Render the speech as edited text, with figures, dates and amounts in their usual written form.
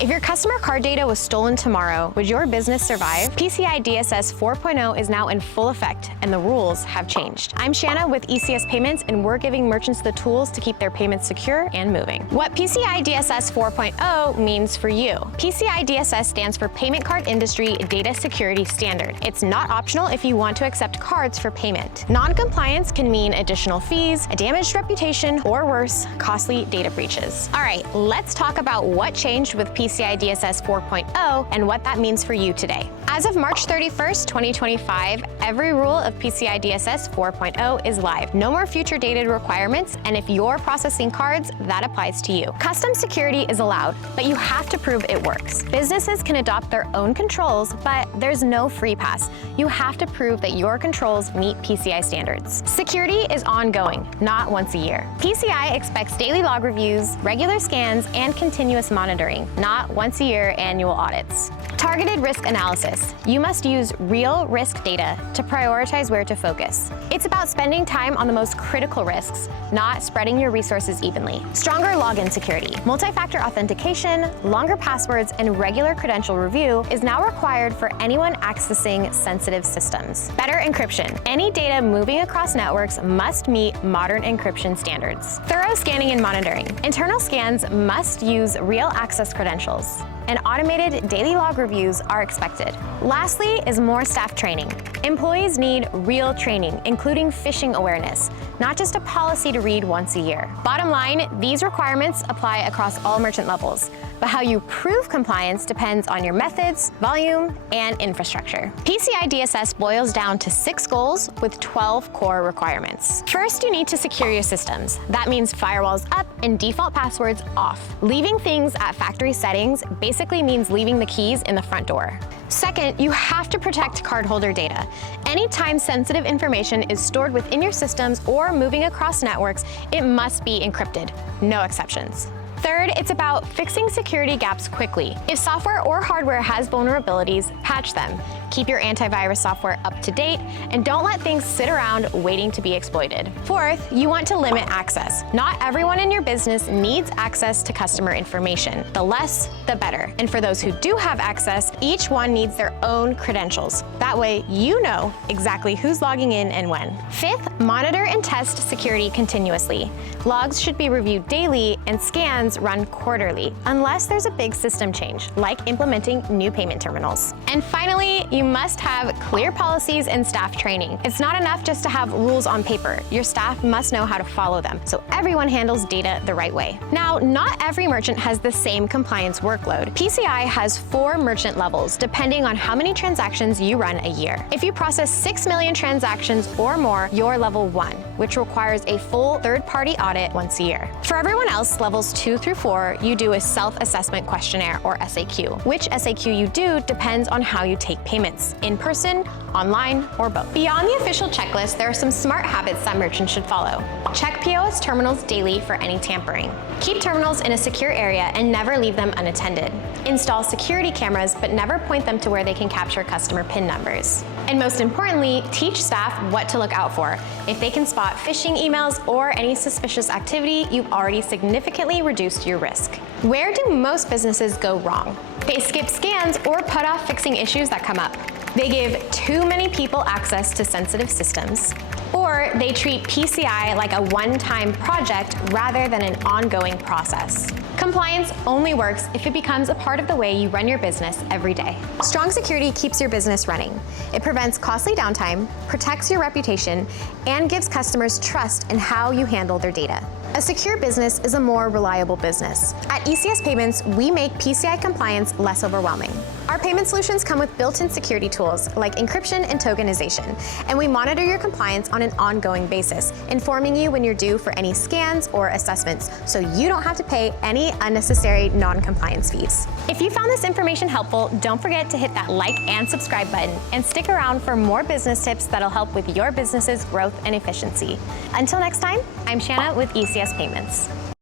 If your customer card data was stolen tomorrow, would your business survive? PCI DSS 4.0 is now in full effect, and the rules have changed. I'm Shanna with ECS Payments, and we're giving merchants the tools to keep their payments secure and moving. What PCI DSS 4.0 means for you. PCI DSS stands for Payment Card Industry Data Security Standard. It's not optional if you want to accept cards for payment. Non-compliance can mean additional fees, a damaged reputation, or worse, costly data breaches. All right, let's talk about what changed with PCI DSS 4.0 and what that means for you today. As of March 31st, 2025, every rule of PCI DSS 4.0 is live. No more future dated requirements, and if you're processing cards, that applies to you. Custom security is allowed, but you have to prove it works. Businesses can adopt their own controls, but there's no free pass. You have to prove that your controls meet PCI standards. Security is ongoing, not once a year. PCI expects daily log reviews, regular scans, and continuous monitoring, not once a year annual audits. Targeted risk analysis. You must use real risk data to prioritize where to focus. It's about spending time on the most critical risks, not spreading your resources evenly. Stronger login security. Multi-factor authentication, longer passwords, and regular credential review is now required for anyone accessing sensitive systems. Better encryption. Any data moving across networks must meet modern encryption standards. Thorough scanning and monitoring. Internal scans must use real access credentials, and automated daily log reviews are expected. Lastly is more staff training. Employees need real training, including phishing awareness, not just a policy to read once a year. Bottom line, these requirements apply across all merchant levels, but how you prove compliance depends on your methods, volume, and infrastructure. PCI DSS boils down to 6 goals with 12 core requirements. First, you need to secure your systems. That means firewalls up and default passwords off. Leaving things at factory settings basically means leaving the keys in the front door. Second, you have to protect cardholder data. Anytime sensitive information is stored within your systems or moving across networks, it must be encrypted. No exceptions. Third, it's about fixing security gaps quickly. If software or hardware has vulnerabilities, patch them. Keep your antivirus software up to date, and don't let things sit around waiting to be exploited. Fourth, you want to limit access. Not everyone in your business needs access to customer information. The less, the better. And for those who do have access, each one needs their own credentials. That way, you know exactly who's logging in and when. Fifth, monitor and test security continuously. Logs should be reviewed daily, and scans run quarterly, unless there's a big system change, like implementing new payment terminals. And finally, you must have clear policies and staff training. It's not enough just to have rules on paper. Your staff must know how to follow them, so everyone handles data the right way. Now, not every merchant has the same compliance workload. PCI has 4 merchant levels, depending on how many transactions you run a year. If you process 6 million transactions or more, you're level 1, which requires a full third-party audit once a year. For everyone else, levels 2 through 4, you do a self-assessment questionnaire, or SAQ. Which SAQ you do depends on how you take payments, in person, online, or both. Beyond the official checklist, there are some smart habits that merchants should follow. Check POS terminals daily for any tampering. Keep terminals in a secure area and never leave them unattended. Install security cameras, but never point them to where they can capture customer PIN numbers. And most importantly, teach staff what to look out for. If they can spot phishing emails or any suspicious activity, you've already significantly reduced your risk. Where do most businesses go wrong? They skip scans or put off fixing issues that come up. They give too many people access to sensitive systems, or they treat PCI like a one-time project rather than an ongoing process. Compliance only works if it becomes a part of the way you run your business every day. Strong security keeps your business running. It prevents costly downtime, protects your reputation, and gives customers trust in how you handle their data. A secure business is a more reliable business. At ECS Payments, we make PCI compliance less overwhelming. Our payment solutions come with built-in security tools like encryption and tokenization, and we monitor your compliance on an ongoing basis, informing you when you're due for any scans or assessments, so you don't have to pay any unnecessary non-compliance fees. If you found this information helpful, don't forget to hit that like and subscribe button, and stick around for more business tips that'll help with your business's growth and efficiency. Until next time, I'm Shanna with ECS Payments.